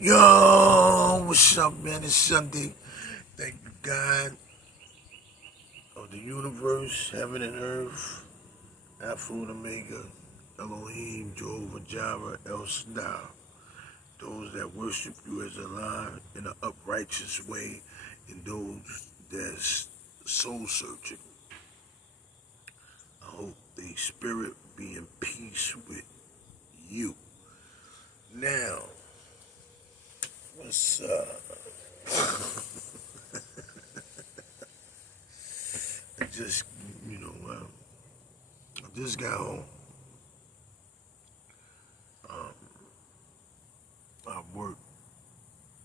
Yo, what's up, man? It's Sunday. Thank you, God of the universe, heaven and earth, Alpha and Omega, Elohim, Jehovah Jireh, El Shaddai. Those that worship you as Allah in an uprighteous way, and those that's soul searching. I hope the spirit be in peace with you. Now, what's I just, you know, I just got home. I worked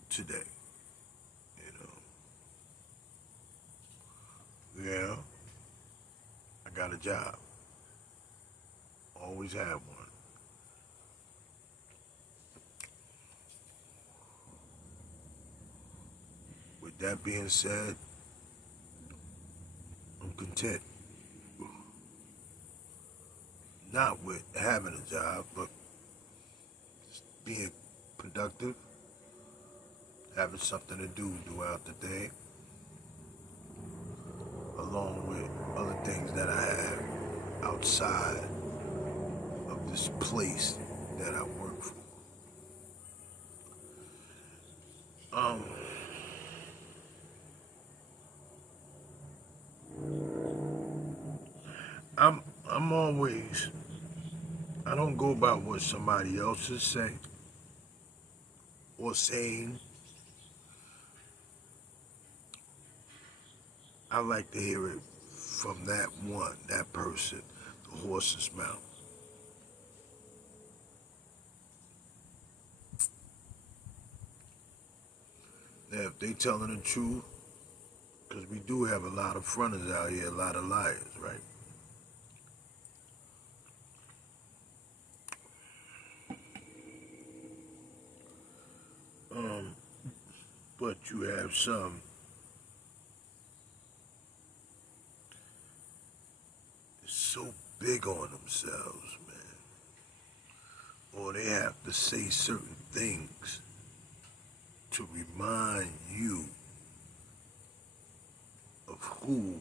today, you know. Yeah, I got a job. Always had one. With that being said, I'm content. Not with having a job, but being productive, having something to do throughout the day, along with other things that I have outside of this place that I work for. Um, I'm always, I don't go by what somebody else is saying or saying. I like to hear it from that one, that person, the horse's mouth. Now, if they telling the truth, because we do have a lot of fronters out here, a lot of liars, right? Um, but you have some so big on themselves, man, or they have to say certain things to remind you of who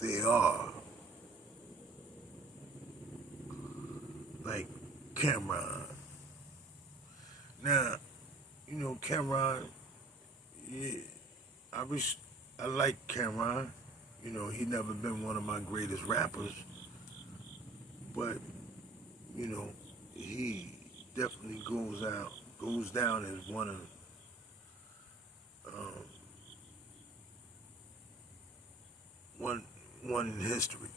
they are. Like Cameron. Now, you know Cameron. Yeah, I wish I like Cameron. You know, he never been one of my greatest rappers, but you know, he definitely goes down as um, one one in history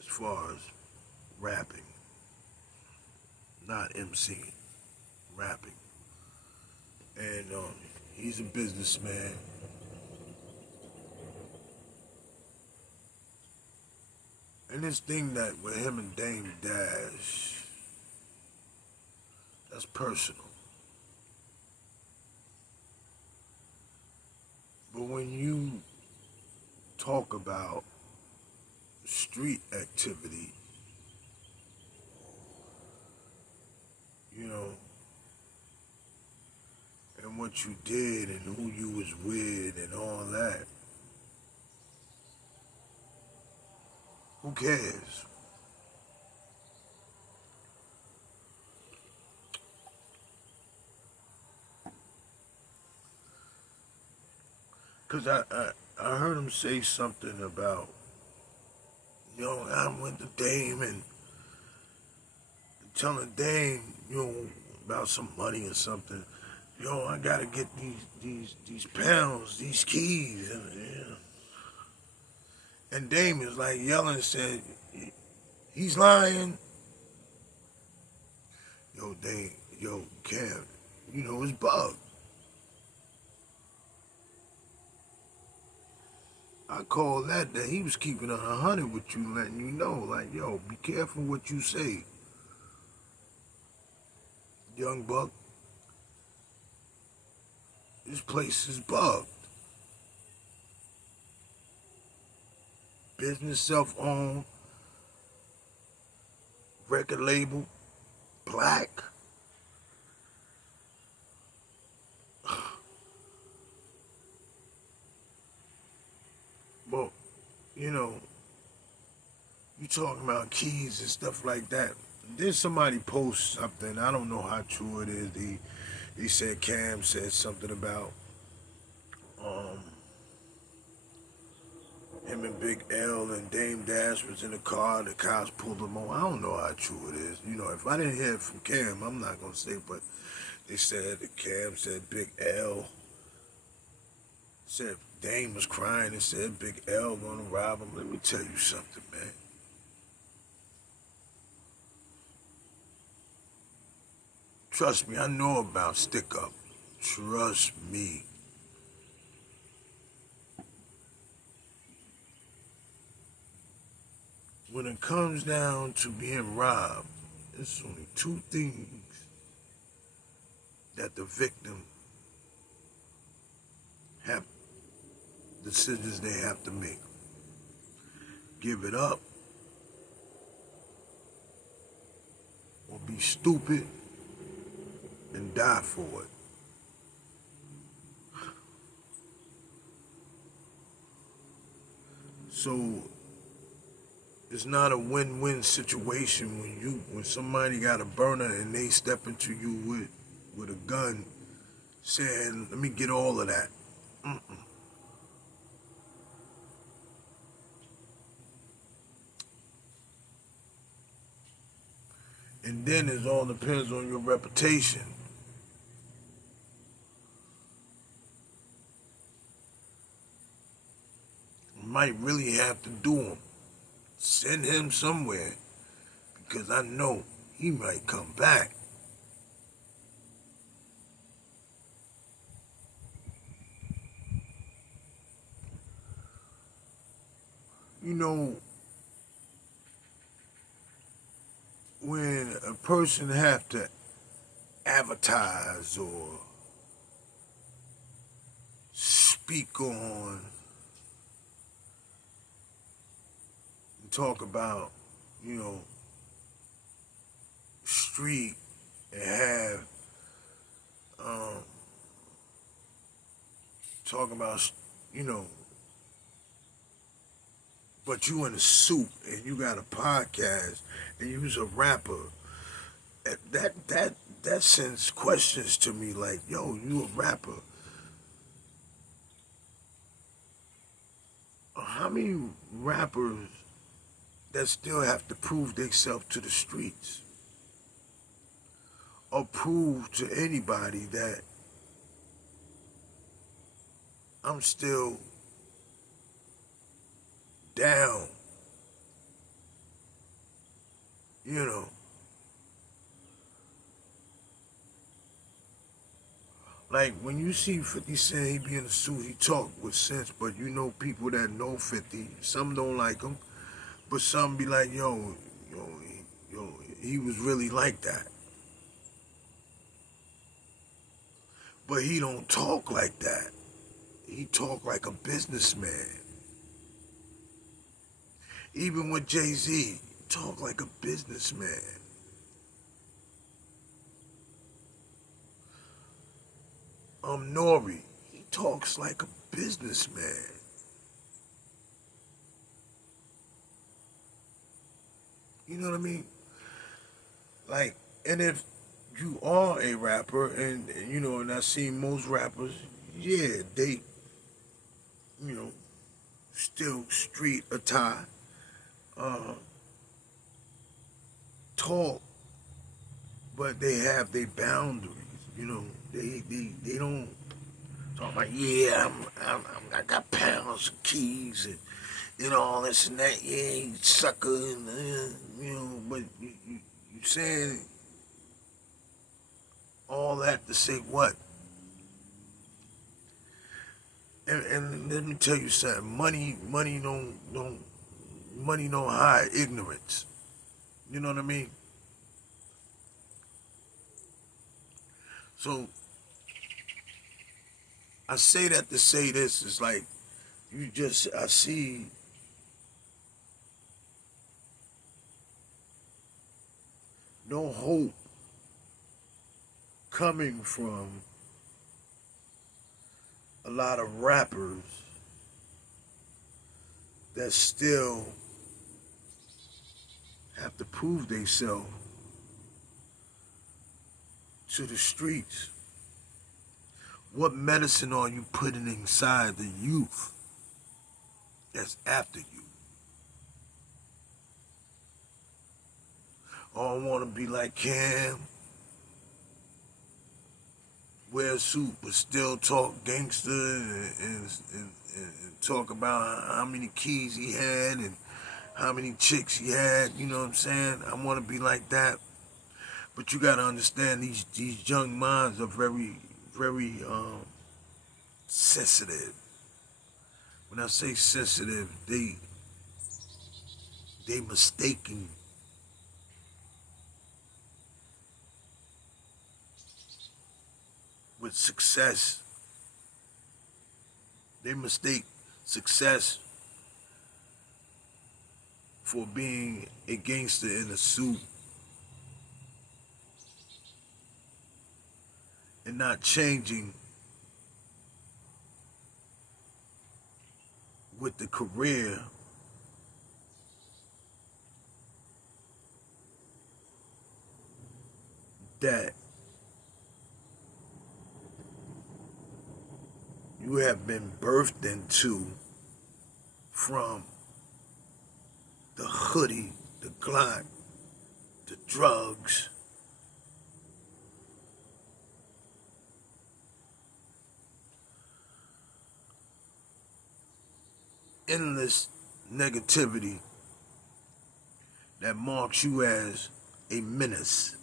as far as rapping, not MCing, rapping. And he's a businessman. And this thing that with him and Dame Dash, that's personal. But when you talk about street activity, you know, and what you did and who you was with and all that, who cares? Cause I heard him say something about, you know, I went to Dame and telling Dame, you know, about some money or something. Yo, I gotta get these pounds, these keys, and and Dame is like yelling and said, he's lying. Yo, Dame, yo, Cam, you know, it's Bug. I call that he was keeping it 100 with you, letting you know, like, yo, be careful what you say, young buck. This place is bugged. Business self-owned, record label, black. you know, you talking about keys and stuff like that. Then somebody posts something. I don't know how true it is. He said Cam said something about um, him and Big L and Dame Dash was in the car. The cops pulled them over. I don't know how true it is. You know, if I didn't hear it from Cam, I'm not gonna say. But they said that Cam said Big L said Dame was crying and said Big L gonna rob him. Let me tell you something, man. Trust me, I know about stick up. Trust me. When it comes down to being robbed, there's only two things that the victim have decisions they have to make. Give it up or be stupid and die for it. So it's not a win-win situation when somebody got a burner and they step into you with a gun saying, let me get all of that. Mm-mm. And then it all depends on your reputation. You might really have to do him. Send him somewhere because I know he might come back. You know, when a person have to advertise or speak on and talk about, you know, street and have talk about, you know, but you in a suit and you got a podcast and you's a rapper, that sends questions to me like, yo, you a rapper. How many rappers that still have to prove themselves to the streets or prove to anybody that I'm still down, you know? Like, when you see 50 Cent, he be in a suit, he talk with sense, but you know people that know 50, some don't like him, but some be like, yo, he was really like that. But he don't talk like that. He talk like a businessman. Even with Jay-Z, talk like a businessman. Nori, he talks like a businessman. You know what I mean? Like, and if you are a rapper, and you know, and I see most rappers, yeah, they, you know, still street attire, uh, talk, but they have their boundaries. You know, they don't talk about, yeah, I got pounds of keys and all this and that. Yeah, you sucker, and you know, but you saying all that to say what? And let me tell you something. Money don't hide ignorance. You know what I mean? So I say that to say this is like I see no hope coming from a lot of rappers that still have to prove themselves to the streets. What medicine are you putting inside the youth that's after you? Oh, I want to be like Cam, wear a suit, but still talk gangster and talk about how many keys he had and how many chicks he had. You know what I'm saying? I want to be like that. But you got to understand these young minds are very sensitive. When I say sensitive, they mistaking with success. They mistake success for being a gangster in a suit and not changing with the career that you have been birthed into from the hoodie, the Glock, the drugs, endless negativity that marks you as a menace.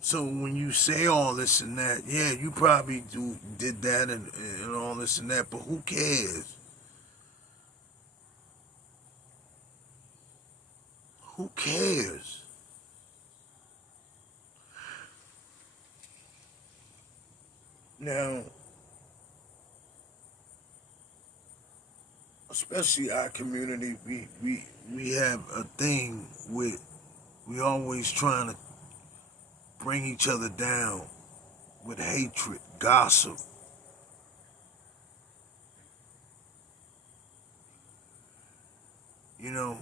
So when you say all this and that, yeah, you probably did that and all this and that, but who cares? Who cares? Now, especially our community, we have a thing with we always trying to bring each other down with hatred, gossip. You know,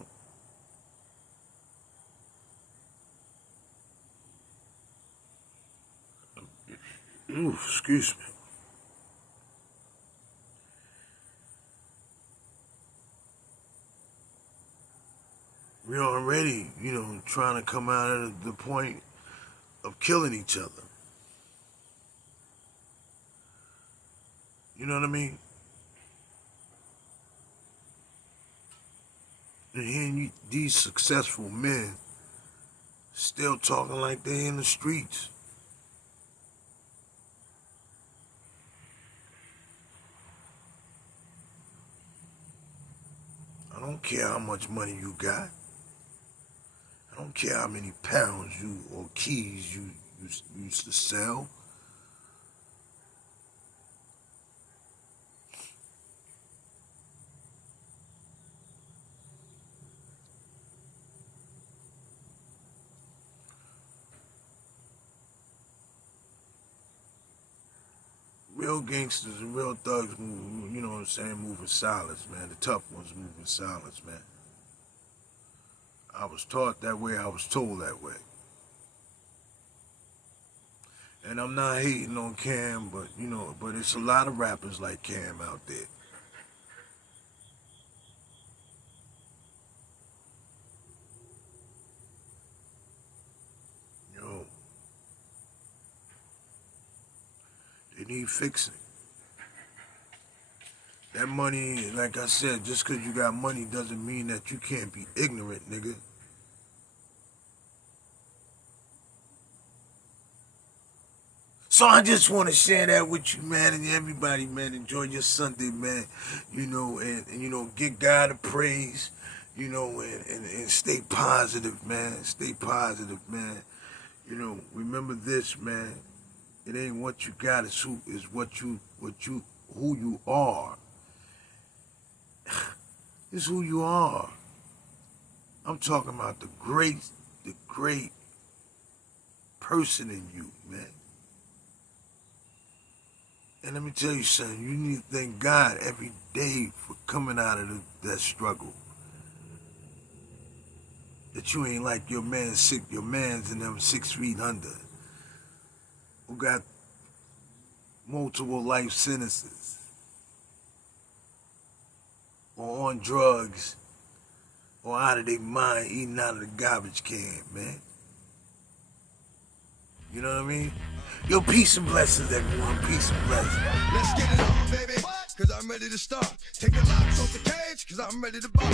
ooh, excuse me. We already, trying to come out of the point of killing each other. You know what I mean? And hearing these successful men still talking like they in the streets. I don't care how much money you got. I don't care how many pounds or keys you used to sell. Real gangsters and real thugs move, you know what I'm saying, moving silence, man. The tough ones moving silence, man. I was taught that way, I was told that way. And I'm not hating on Cam, but it's a lot of rappers like Cam out there. You know, they need fixing. That money, like I said, just because you got money doesn't mean that you can't be ignorant, nigga. So I just want to share that with you, man, and everybody, man. Enjoy your Sunday, man. Give God a praise, and stay positive, man. Stay positive, man. Remember this, man. It ain't what you got, it's who you are. It's who you are. I'm talking about the great person in you, man. And let me tell you something, you need to thank God every day for coming out of that struggle. That you ain't like your man's in them 6 feet under, who got multiple life sentences, or on drugs, or out of their mind eating out of the garbage can, man. You know what I mean? Yo, peace and blessings, everyone. Peace and blessings. Let's get it on, baby, cause I'm ready to start. Take the locks off the cage, cause I'm ready to bop.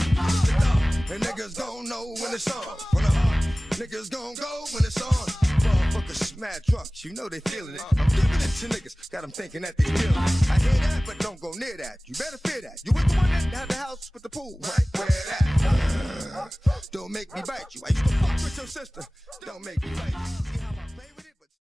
And niggas gon' know when it's on. When the heart, niggas gon' go when it's on. Motherfuckers smash trucks, you know they feeling it. I'm giving it to niggas, got them thinking that they stealing it. I hear that, but don't go near that. You better fear that. You with the one that had the house with the pool, right? Where that? Don't make me bite you. I used to fuck with your sister. Don't make me bite you.